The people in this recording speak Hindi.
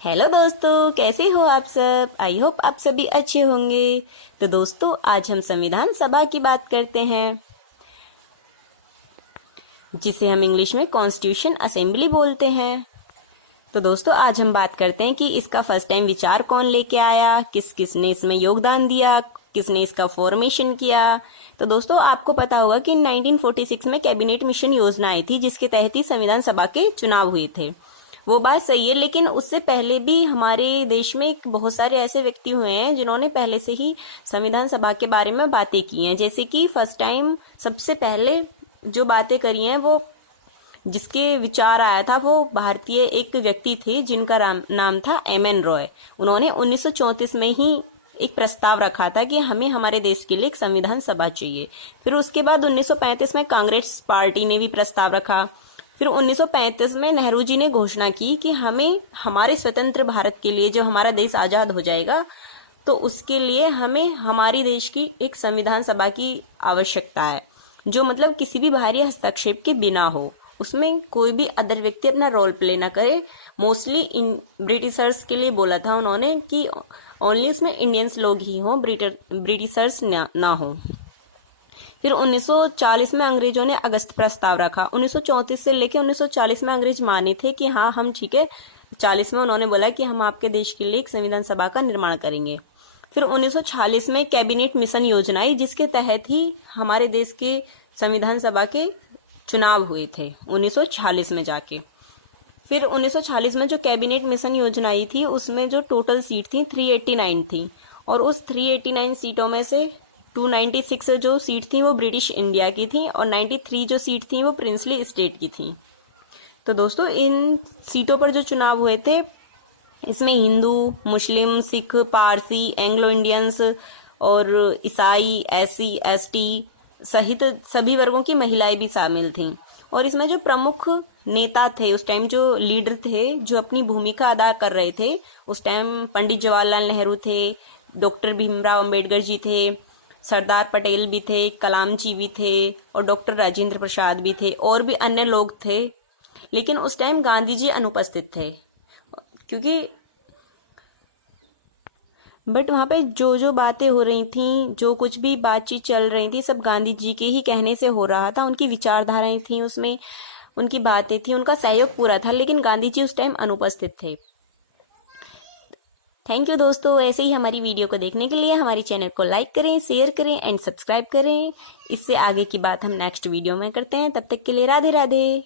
हेलो दोस्तों, कैसे हो आप सब। आई होप आप सभी अच्छे होंगे। तो दोस्तों, आज हम संविधान सभा की बात करते हैं, जिसे हम इंग्लिश में कॉन्स्टिट्यूशन असेंबली बोलते हैं। तो दोस्तों, आज हम बात करते हैं कि इसका फर्स्ट टाइम विचार कौन लेके आया, किस किसने इसमें योगदान दिया, किसने इसका फॉर्मेशन किया। तो दोस्तों, आपको पता होगा कि 1946 में कैबिनेट मिशन योजना आई थी, जिसके तहत ही संविधान सभा के चुनाव हुए थे। वो बात सही है, लेकिन उससे पहले भी हमारे देश में बहुत सारे ऐसे व्यक्ति हुए हैं जिन्होंने पहले से ही संविधान सभा के बारे में बातें की हैं। जैसे कि फर्स्ट टाइम सबसे पहले जो बातें करी हैं, वो जिसके विचार आया था, वो भारतीय एक व्यक्ति थे जिनका नाम था एम.एन. रॉय। उन्होंने 1934 में ही एक प्रस्ताव रखा था कि हमें हमारे देश के लिए एक संविधान सभा चाहिए। फिर उसके बाद 1935 में कांग्रेस पार्टी ने भी प्रस्ताव रखा। फिर 1935 में नेहरू जी ने घोषणा की कि हमें हमारे स्वतंत्र भारत के लिए, जो हमारा देश आजाद हो जाएगा, तो उसके लिए हमें हमारी देश की एक संविधान सभा की आवश्यकता है, जो मतलब किसी भी बाहरी हस्तक्षेप के बिना हो, उसमें कोई भी अदर व्यक्ति अपना रोल प्ले ना करे। मोस्टली इन ब्रिटिशर्स के लिए बोला था उन्होंने कि ओनली उसमें इंडियंस लोग ही हों, ब्रिटिशर्स ना हो। फिर 1940 में अंग्रेजों ने अगस्त प्रस्ताव रखा। 1934 से लेकर 1940 में अंग्रेज माने थे कि हाँ, हम ठीक है। 40 में उन्होंने बोला कि हम आपके देश के लिए एक संविधान सभा का निर्माण करेंगे। फिर 1946 में कैबिनेट मिशन योजना आई, जिसके तहत ही हमारे देश के संविधान सभा के चुनाव हुए थे 1946 में जाके। फिर 1946 में जो कैबिनेट मिशन योजना आई थी, उसमें जो टोटल सीट थी 389 थी, और उस 389 सीटों में से 296 जो सीट थी वो ब्रिटिश इंडिया की थी, और 93 जो सीट थी वो प्रिंसली स्टेट की थी। तो दोस्तों, इन सीटों पर जो चुनाव हुए थे, इसमें हिंदू, मुस्लिम, सिख, पारसी, एंग्लो इंडियंस और ईसाई, एससी, एसटी सहित सभी वर्गों की महिलाएं भी शामिल थीं। और इसमें जो प्रमुख नेता थे उस टाइम, जो लीडर थे, जो अपनी भूमिका अदा कर रहे थे उस टाइम, पंडित जवाहरलाल नेहरू थे, डॉक्टर भीमराव अंबेडकर जी थे, सरदार पटेल भी थे, कलाम जी भी थे, और डॉक्टर राजेंद्र प्रसाद भी थे, और भी अन्य लोग थे। लेकिन उस टाइम गांधी जी अनुपस्थित थे, क्योंकि बट वहां पे जो जो बातें हो रही थी, जो कुछ भी बातचीत चल रही थी, सब गांधी जी के ही कहने से हो रहा था। उनकी विचारधाराएं थी उसमें, उनकी बातें थी, उनका सहयोग पूरा था, लेकिन गांधी जी उस टाइम अनुपस्थित थे। थैंक यू दोस्तों। ऐसे ही हमारी वीडियो को देखने के लिए हमारी चैनल को लाइक करें, शेयर करें एंड सब्सक्राइब करें। इससे आगे की बात हम नेक्स्ट वीडियो में करते हैं। तब तक के लिए राधे राधे।